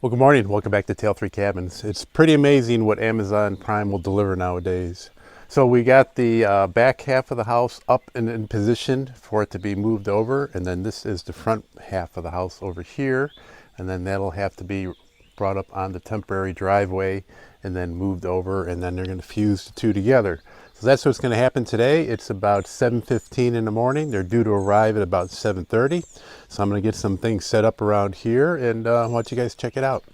Well, good morning. Welcome back to Tail 3 Cabins. It's pretty amazing what Amazon Prime will deliver nowadays. So we got the back half of the house up and in position for it to be moved over, and then this is the front half of the house over here, and then that'll have to be brought up on the temporary driveway and then moved over, and then they're going to fuse the two together. So that's what's going to happen today. It's about 7:15 in the morning. They're due to arrive at about 7:30. So I'm going to get some things set up around here, and I want you guys to check it out.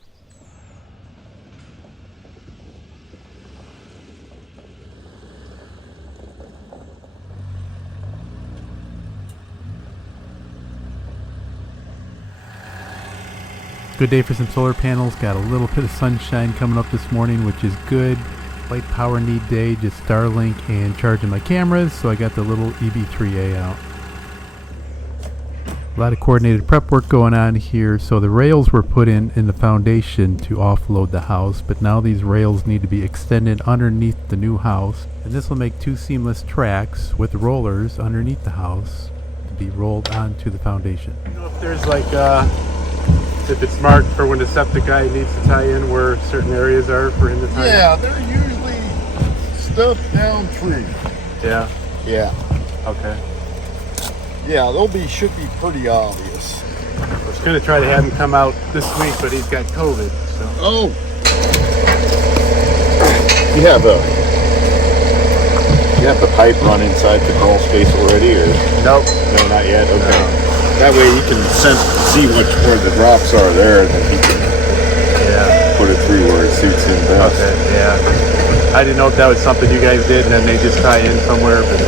Good day for some solar panels. Got a little bit of sunshine coming up this morning, which is good. Light power need day, just Starlink and charging my cameras, so I got the little EV3A out. A lot of coordinated prep work going on here. So the rails were put in the foundation to offload the house, but now these rails need to be extended underneath the new house, and this will make two seamless tracks with rollers underneath the house to be rolled onto the foundation. You know if there's like if it's marked for when the septic guy needs to tie in, where certain areas are for him to tie in? Yeah, they're usually stuffed down through. Yeah. Yeah. Okay. Yeah, should be pretty obvious. I was going to try to have him come out this week, but he's got COVID. So. Oh. You have the pipe run inside the crawl space already, or Nope. no, not yet. Okay. No. That way you can see where the drops are there, and then he can put it through where it suits him best. Okay. Yeah. I didn't know if that was something you guys did, and then they just tie in somewhere, but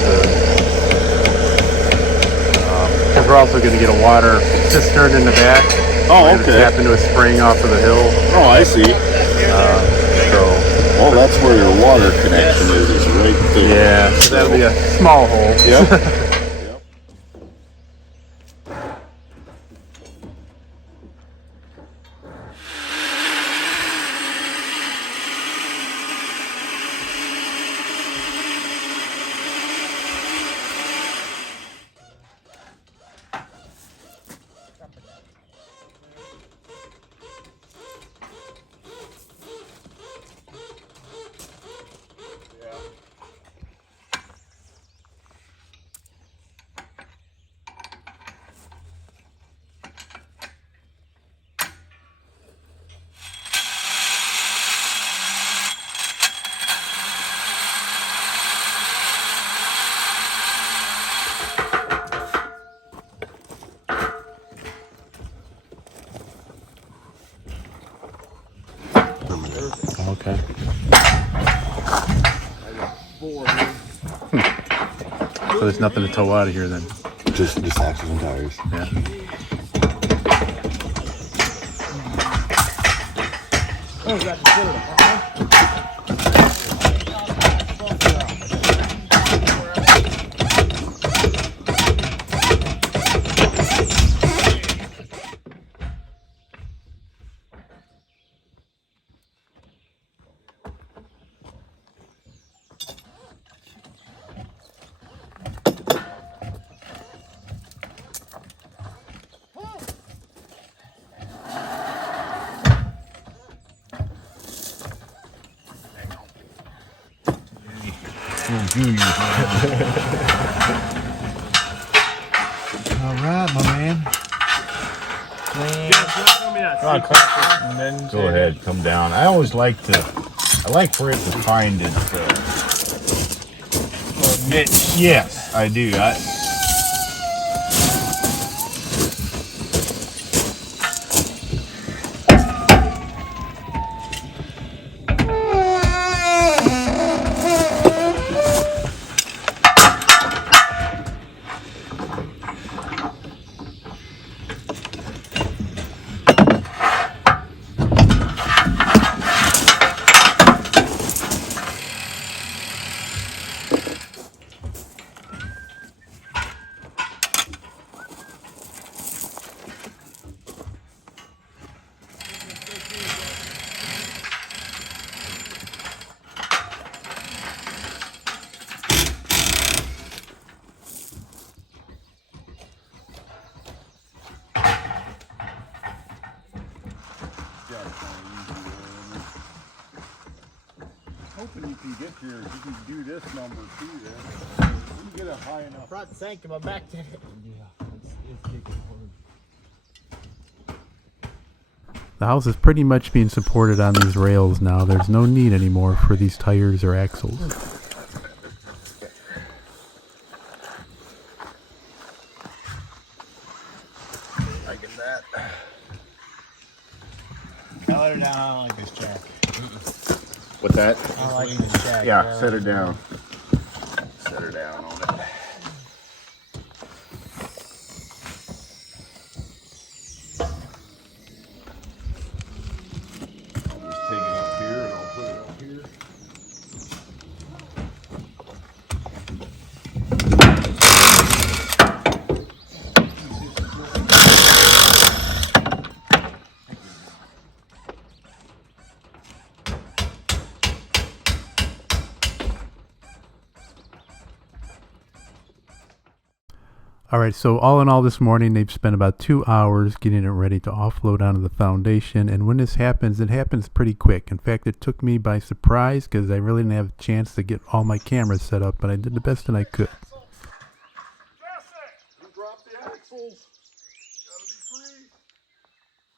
because we're also going to get a water cistern in the back. Oh, we're okay. Tap into a spring off of the hill. Oh, I see. So. Well, that's where your water connection is right there. Yeah. So that'll be a small hole. Yep. Okay. So there's nothing to tow out of here then? Just axles and tires. Yeah. All right, my man. Go ahead, come down. I always like for it to find its niche. Yes, I do. got kind of easy there. Hoping you can get your, you can do this number too then. You can get a high enough. Front sink to my back to it. Yeah, it's kicking hard. The house is pretty much being supported on these rails now. There's no need anymore for these tires or axles. Liking that. I let her down. I don't like this jack. What's that? I don't like this jack. Yeah, set her down. Set her down on it. I'll just take it up here and I'll put it up here. All right, so all in all this morning, they've spent about 2 hours getting it ready to offload onto the foundation. And when this happens, it happens pretty quick. In fact, it took me by surprise because I really didn't have a chance to get all my cameras set up, but I did the best that I could. You drop the axles. Gotta be free.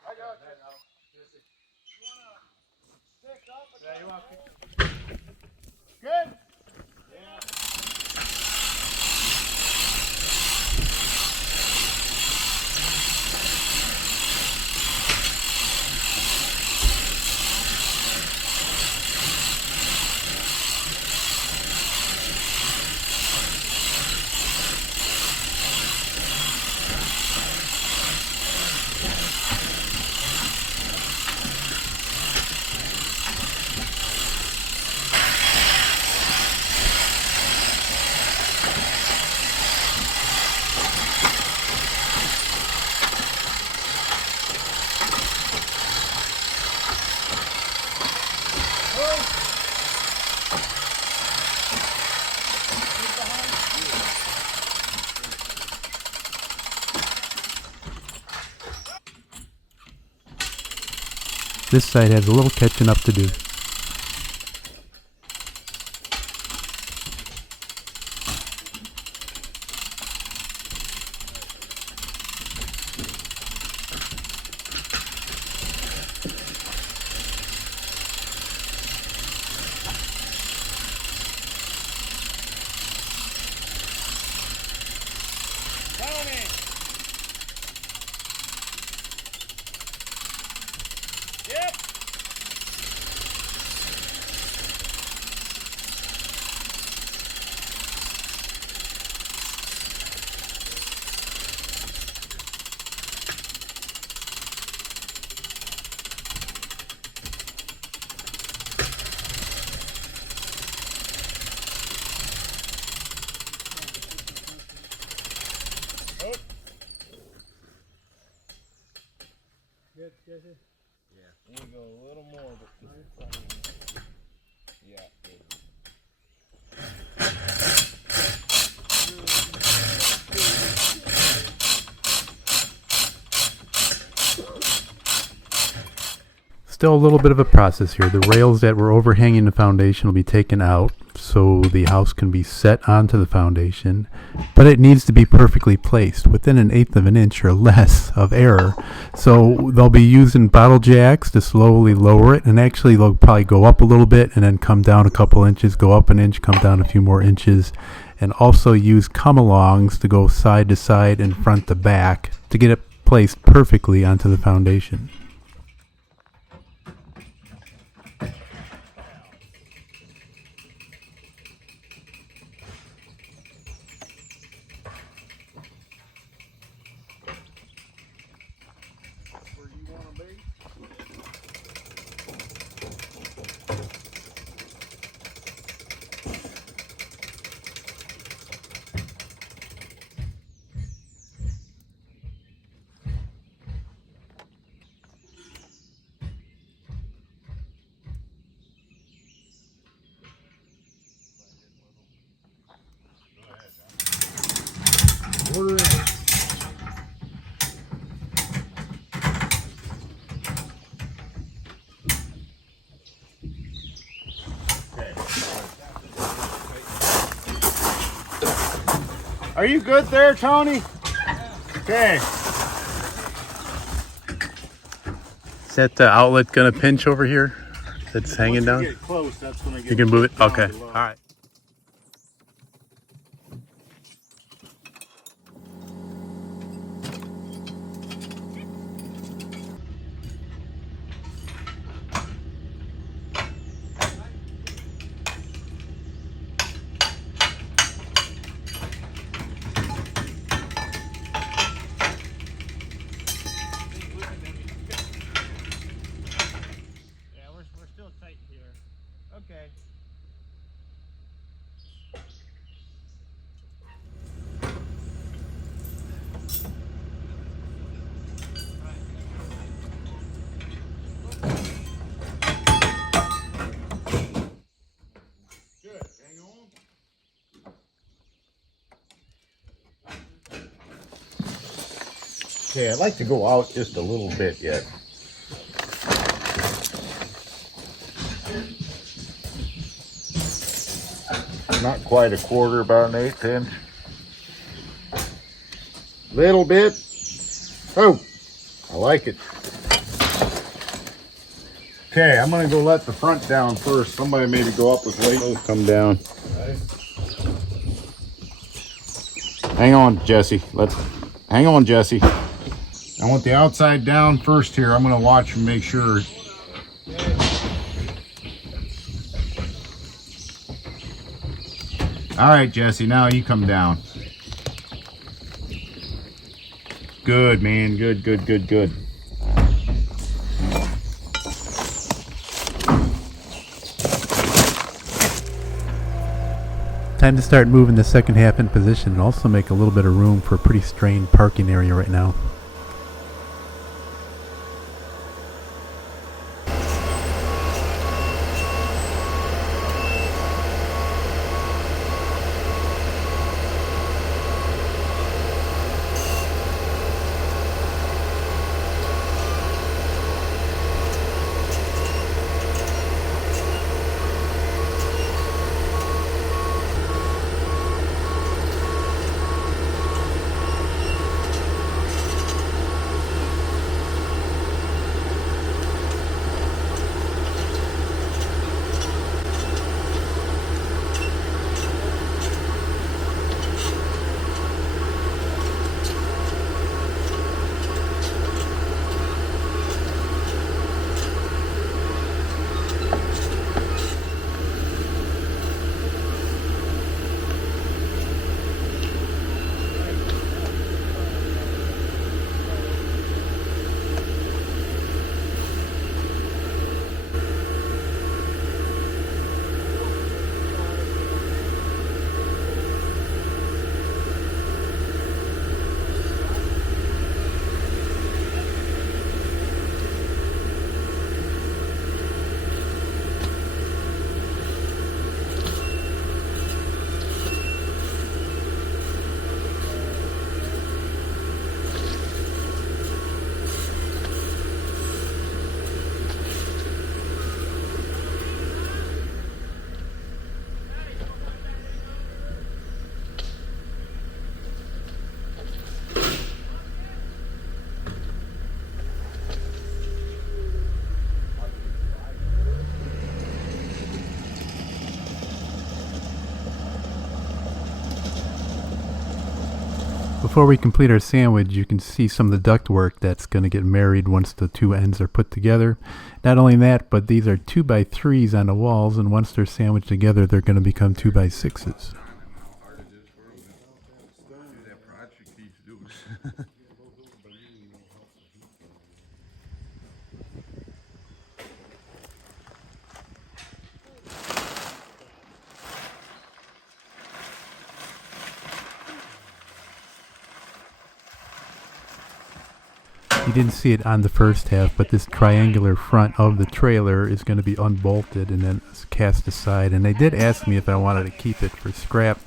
I got you. Good. This side has a little catching up to do. Good, Jesse? Yeah. We need to go a little more, but yeah, good. Still a little bit of a process here. The rails that were overhanging the foundation will be taken out so the house can be set onto the foundation, but it needs to be perfectly placed within 1/8 of an inch or less of error. So they'll be using bottle jacks to slowly lower it, and actually they'll probably go up a little bit and then come down a couple inches, go up an inch, come down a few more inches, and also use come-alongs to go side to side and front to back to get it placed perfectly onto the foundation. Where you want to be. Are you good there, Tony? Okay. Is that the outlet gonna pinch over here? That's hanging down? Once you get close, that's when I get You can move it? down Okay. below. All right. Yeah, we're still tight here. Okay. Good. Hang on. Okay, I'd like to go out just a little bit yet. Not quite a quarter, about an 1/8 inch. Little bit. Oh, I like it. Okay, I'm gonna go let the front down first. Somebody made it go up with weight. Both come down. Hang on, Jesse. Hang on, Jesse. I want the outside down first here. I'm gonna watch and make sure. All right, Jesse, now you come down. Good, man. Good, good, good, good. Time to start moving the second half in position and also make a little bit of room for a pretty strained parking area right now. Before we complete our sandwich, you can see some of the ductwork that's going to get married once the two ends are put together. Not only that, but these are 2x3s on the walls, and once they're sandwiched together, they're going to become 2x6s. You didn't see it on the first half, but this triangular front of the trailer is going to be unbolted and then cast aside. And they did ask me if I wanted to keep it for scrap,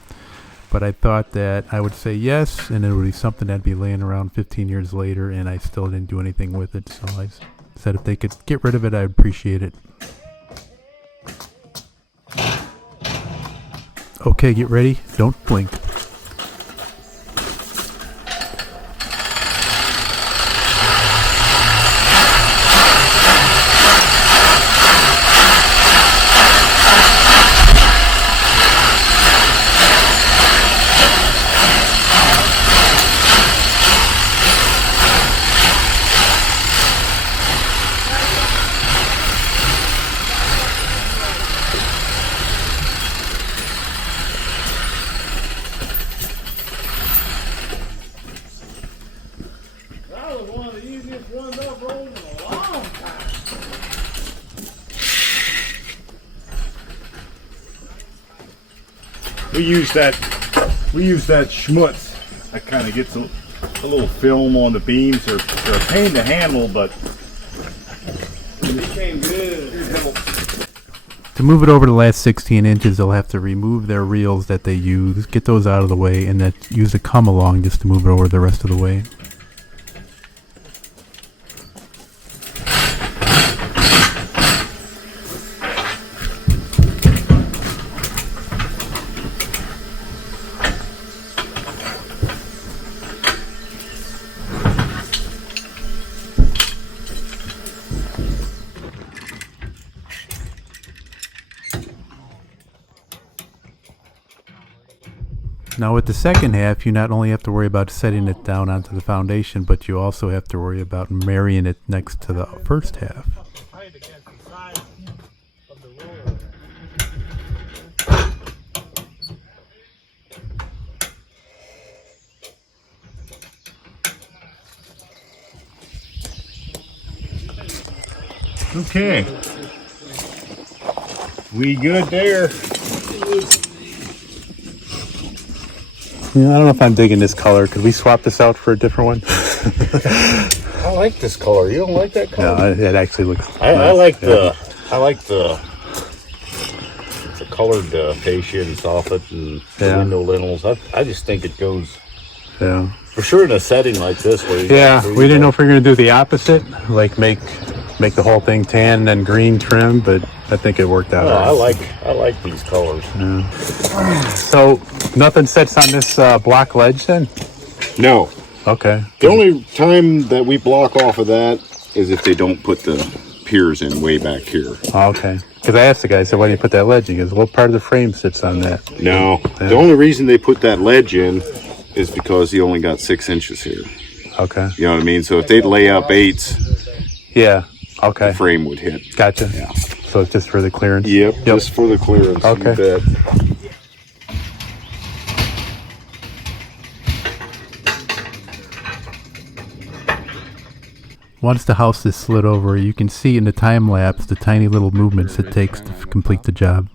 but I thought that I would say yes, and it would be something that'd be laying around 15 years later, and I still didn't do anything with it. So I said if they could get rid of it, I'd appreciate it. Okay, get ready. Don't blink. we use that schmutz. That kind of gets a little film on the beams. They're a pain to handle, but It came good. To move it over the last 16 inches, they'll have to remove their reels that they use, get those out of the way, and then use a come along just to move it over the rest of the way. Now with the second half, you not only have to worry about setting it down onto the foundation, but you also have to worry about marrying it next to the first half. Height against the side of the roller. okay. We good there. Yeah, I don't know if I'm digging this color. Could we swap this out for a different one? I like this color. You don't like that color? No, it actually looks I nice. like Yeah. the colored fascia and soffit and the window lintels. I just think it goes Yeah. for sure in a setting like this where you Yeah, we didn't know if we were going to do the opposite, like make the whole thing tan and then green trim, but I think it worked out. Oh, all right. I like these colors. So nothing sets on this block ledge then? No, Okay. the only time that we block off of that is if they don't put the piers in way back here. Oh, okay. Because I asked the guy, I said, why do you put that ledge? He goes, what part of the frame sits on that? No, Yeah. the only reason they put that ledge in is because he only got 6 inches here. Okay. You know what I mean? So if they'd lay up 8s, Yeah. Okay. the frame would hit. Gotcha. Yeah. So it's just for the clearance? Yep, just for the clearance. Okay. You bet. Once the house is slid over, you can see in the time lapse the tiny little movements it takes to complete the job.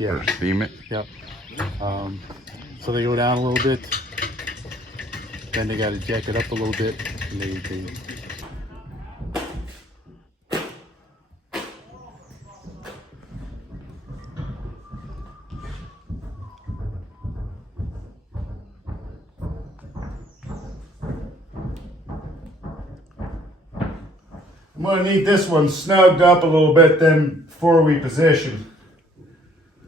Or steam it. Yep. So they go down a little bit, then they got to jack it up a little bit, and they I'm gonna need this one snugged up a little bit then before we position.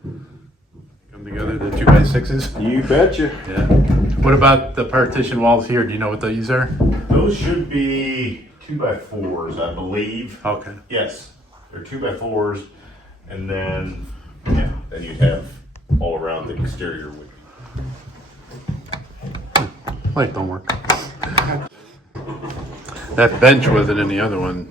come together, the 2x6s. You betcha. Yeah. What about the partition walls here? Do you know what these are? Those should be 2x4s, I believe. Okay. Yes, they're 2x4s, and then then you'd have all around the exterior with. Light don't work. That bench wasn't in the other one.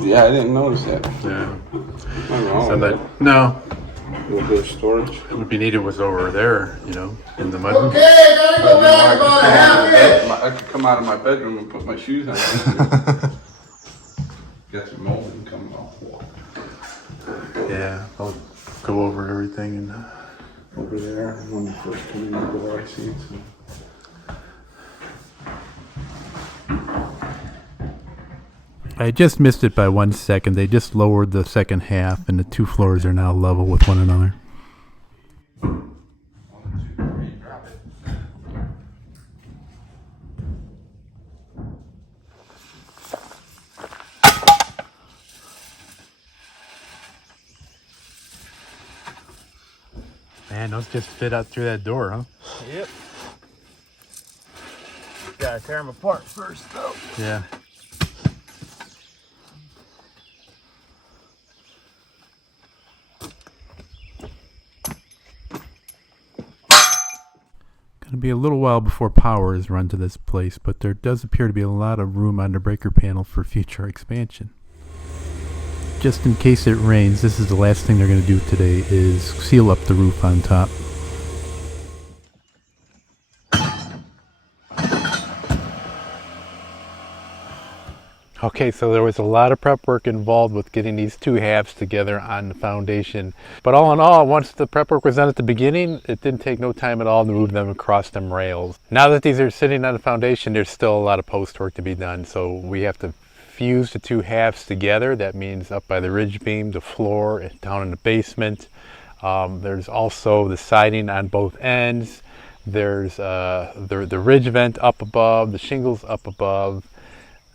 Yeah, I didn't notice that. Yeah. Nothing wrong So with that, no, that. A little bit of storage. it would be needed was over there, you know, in the mud. Okay, I gotta go back about a half inch. I could come out of my bedroom and put my shoes on. Got some molding coming off. Yeah, I'll go over everything and. Over there, when you first come in the door, I see it. So. I just missed it by 1 second. They just lowered the second half, and the two floors are now level with one another. Man, those just fit out through that door, huh? Yep. Gotta tear them apart first, though. Yeah. Gonna be a little while before power is run to this place, but there does appear to be a lot of room on the breaker panel for future expansion. Just in case it rains, this is the last thing they're going to do today is seal up the roof on top. Okay, so there was a lot of prep work involved with getting these two halves together on the foundation. But all in all, once the prep work was done at the beginning, it didn't take no time at all to move them across them rails. Now that these are sitting on the foundation, there's still a lot of post work to be done. So we have to fuse the two halves together. That means up by the ridge beam, the floor, and down in the basement. There's also the siding on both ends. There's the ridge vent up above, the shingles up above.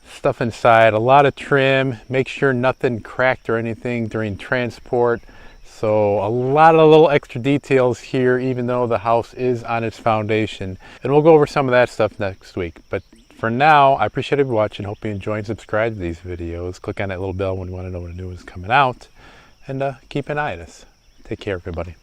Stuff inside, a lot of trim, make sure nothing cracked or anything during transport. So a lot of little extra details here, even though the house is on its foundation. And we'll go over some of that stuff next week. But for now, I appreciate you watching. Hope you enjoy and subscribe to these videos. Click on that little bell when you want to know when a new one's coming out. And keep an eye on us. Take care, everybody.